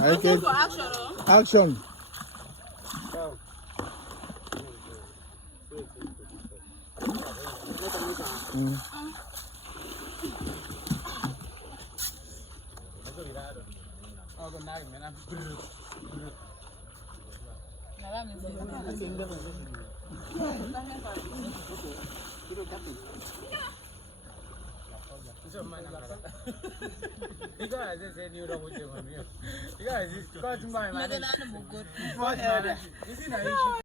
Okay. Action. 이거 아직 제 뉴라고 지금 이거 아직 거 좀 봐야 나는 못 그. 뭐 해야 돼.